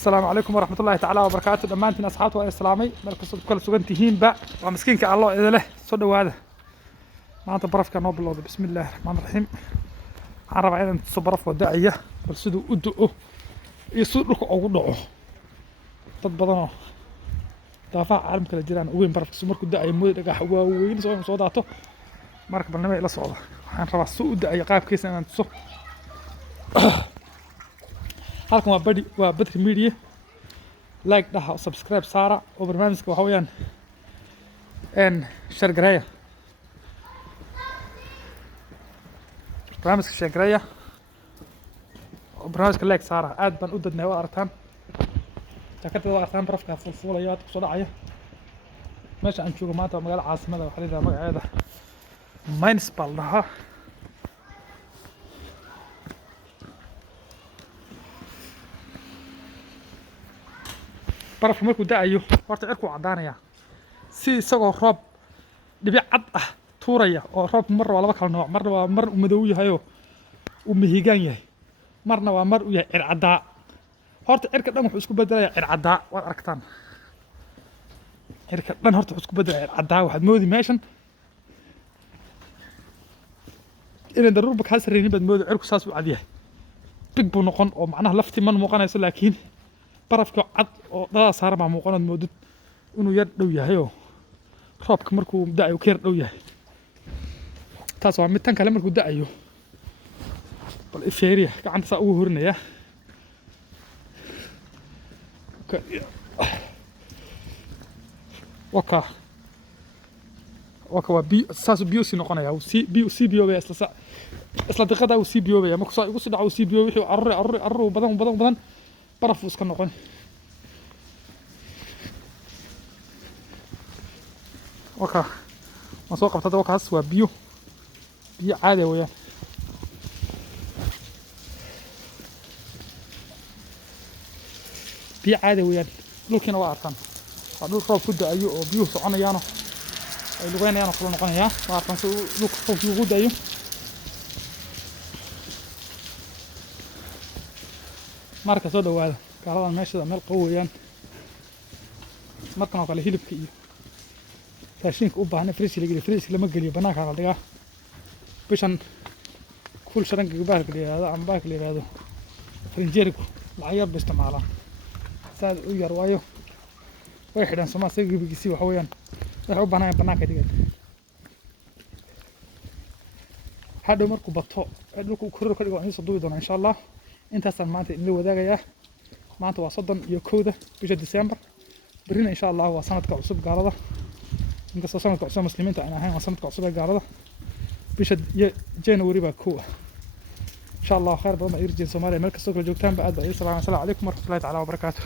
السلام عليكم ورحمة الله تعالى وبركاته. دمانتين أصحابتي وأنا سلامي مركز كل سجنتهين بقى ومسكينك الله إذا له صدق هذا ما أنت برفك نوبل الله. بسم الله الرحمن الرحيم. عرب عيدا تصبرف وداعية والسدو أدعو يصدق أو ضعه تطبضنا دافع عالم كلا جيران وين برفك سمرك الداعية مود دقا حوا وين سوى صوdato marka barnaamij ila socda waxaan rabaa soo daacay qaabkiisa inaan tuso halkan waa Badri Media like dhaha subscribe saara oo barnaamijka waxa weeyaan share gareeya barnaamijka share gareeya oo barnaamijka like saara aad baan u dadnay waa aragtaan jaakada waa aragtaan barafka fulfulaya ku soo dhacaya meesha aan joogo maanta magaalada caasimada waxa la magaceeda Municipal dhaha barafku markuu da'ayo horta cirku cadaanaya si isagoo roob dhibic cad ah tuuraya oo roobku mar waa laba kala nooc marna waa mar madow yahay oo uu mihigaan yahay marna waa mar uu yahay cir cadaa horta cirka dhan wuxuu isku bedelayaa cir cadaa waad aragtaan cirka dhan horta wuxuu isku bedelayaa cir cadaa waxaad moodi meeshan inay daruurba ka sarreeynin baad moodi cirku saas u cad yahay big buu noqon oo macnaha laftii man muuqanayso laakiin barafka cad oo dada saaran baa muuqanaad moodid inuu yar dhow yahay oo roobka markuu da'ayo ka yar dhow yahay taas waa mid tan kale markuu da'ayo bal ifeeriya gacanta saa ugu horinaya waka waa saas biyo si noqonaya si biyo bay isla daqiiqada uu si biyo bay markuu saa igu soo dhaco si biyo wixii arru badan baraf iska noqon waka ma soo qabtada wakaas waa biyo caadi weeyaan biyo caadi weeyaan dhulkiina waa arkaan waa dhul roob ku da'ayo oo biyo soconayaano ay lugeynayaan kula noqonaya waa arkaan soo dhulka roob ugu da'ayo marka soo dhawaada gaaladan meeshada meel qabow weeyaan markan oo kale hilibka iyo raashinka u baahan fridge lama geliyo banaanka la dhigaa bishan kul sharanka bahalka la yiraahdo ama bahalka la yiraahdo frinjeerigu lacag yar bay isticmaalaan saad u yar waayo way xidhan Soomaaliya gibigiisi waxa weeyaan waxa u baahan banaanka dhigan hadhow markuu bato dhulku koror ka dhigo in soo duubi doona insha Allah intaasaan maanta in la wadaagayaa maanta waa 31 bisha December برينا إن شاء الله وصنت كعصب قارضة إنك صنت كعصب مسلمين تعنا هاي وصنت كعصب قارضة بيشد جانوري بكوة إن شاء الله خير بما يرجع سومالي ملك السوق الجوكتان بعد السلام عليكم ورحمة الله تعالى وبركاته.